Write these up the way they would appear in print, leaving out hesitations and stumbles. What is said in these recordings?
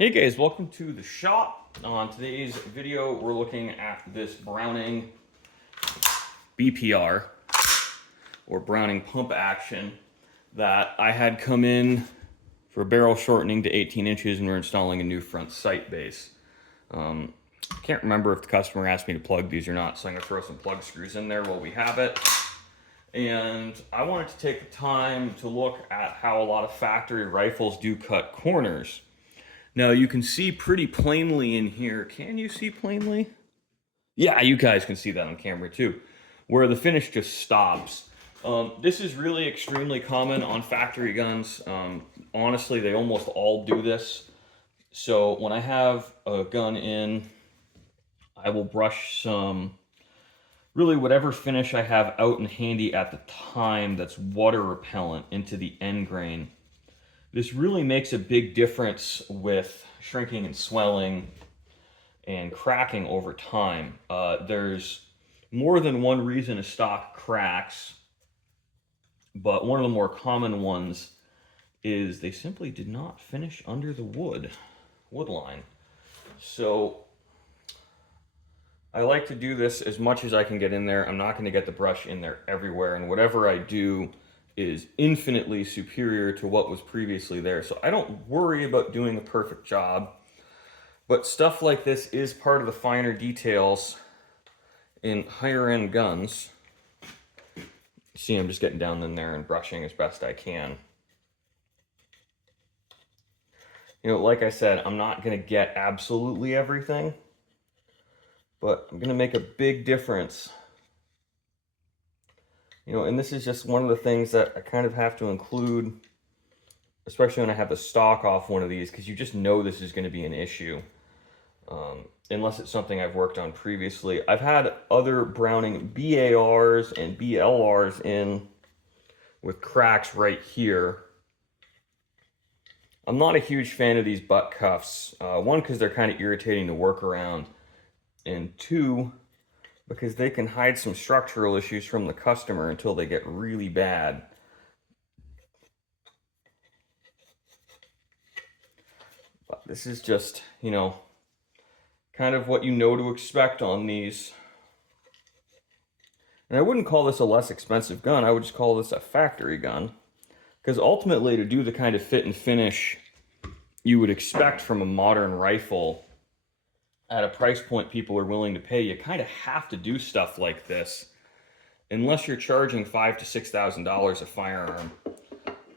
Hey guys, welcome to the shop. On today's video, we're looking at this Browning BPR, or Browning pump action, that I had come in for barrel shortening to 18 inches, and we're installing a new front sight base. Can't remember if the customer asked me to plug these or not, so I'm gonna throw some plug screws in there while we have it. And I wanted to take the time to look at how a lot of factory rifles do cut corners. Now you can see pretty plainly in here. Can you see plainly? Yeah, you guys can see that on camera too, where the finish just stops. This is really extremely common on factory guns. Honestly, they almost all do this. So when I have a gun in, I will brush some, really whatever finish I have out and handy at the time that's water repellent into the end grain. This really makes a big difference with shrinking and swelling and cracking over time. There's more than one reason a stock cracks, but one of the more common ones is they simply did not finish under the wood line. So I like to do this as much as I can get in there. I'm not going to get the brush in there everywhere, and whatever I do is infinitely superior to what was previously there. So I don't worry about doing a perfect job, but stuff like this is part of the finer details in higher end guns. See, I'm just getting down in there and brushing as best I can. You know, like I said, I'm not gonna get absolutely everything, but I'm gonna make a big difference. You know, and this is just one of the things that I kind of have to include, especially when I have the stock off one of these, because you just know this is going to be an issue, unless it's something I've worked on previously. I've had other Browning BARs and BLRs in with cracks right here. I'm not a huge fan of these butt cuffs. One, because they're kind of irritating to work around, and two, because they can hide some structural issues from the customer until they get really bad. But this is just, you know, kind of what you know to expect on these. And I wouldn't call this a less expensive gun, I would just call this a factory gun. Because ultimately, to do the kind of fit and finish you would expect from a modern rifle at a price point people are willing to pay, you kind of have to do stuff like this. Unless you're charging $5,000 to $6,000 a firearm,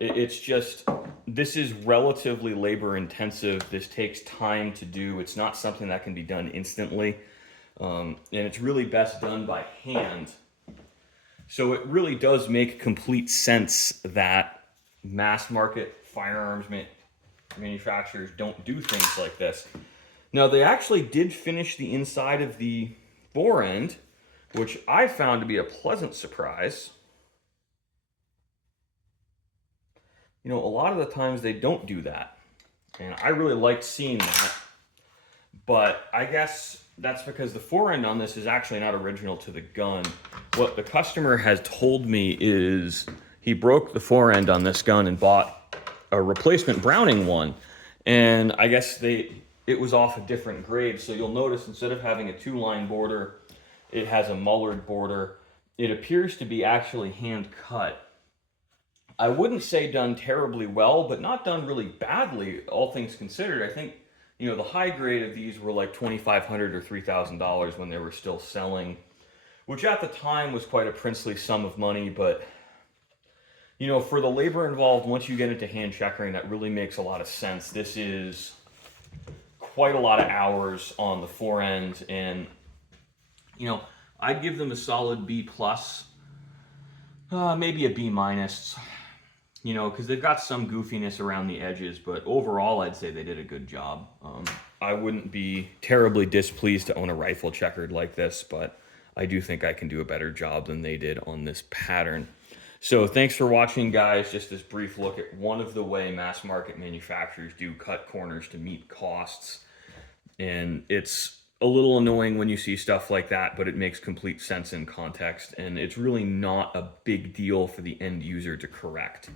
it's just, this is relatively labor intensive. This takes time to do. It's not something that can be done instantly. And it's really best done by hand. So it really does make complete sense that mass market firearms manufacturers don't do things like this. Now, they actually did finish the inside of the bore end, which I found to be a pleasant surprise. You know, a lot of the times they don't do that, and I really liked seeing that. But I guess that's because the fore end on this is actually not original to the gun. What the customer has told me is he broke the fore end on this gun and bought a replacement Browning one, and I guess it was off a different grade. So you'll notice instead of having a 2-line border, it has a mullered border. It appears to be actually hand cut. I wouldn't say done terribly well, but not done really badly, all things considered. I think, you know, the high grade of these were like $2,500 or $3,000 when they were still selling, which at the time was quite a princely sum of money. But, you know, for the labor involved, once you get into hand checkering, that really makes a lot of sense. This is quite a lot of hours on the fore end, and, you know, I'd give them a solid B plus, maybe a B minus. You know, because they've got some goofiness around the edges, but overall, I'd say they did a good job. I wouldn't be terribly displeased to own a rifle checkered like this, but I do think I can do a better job than they did on this pattern. So thanks for watching, guys. Just this brief look at one of the way mass market manufacturers do cut corners to meet costs. And it's a little annoying when you see stuff like that, but it makes complete sense in context, and it's really not a big deal for the end user to correct.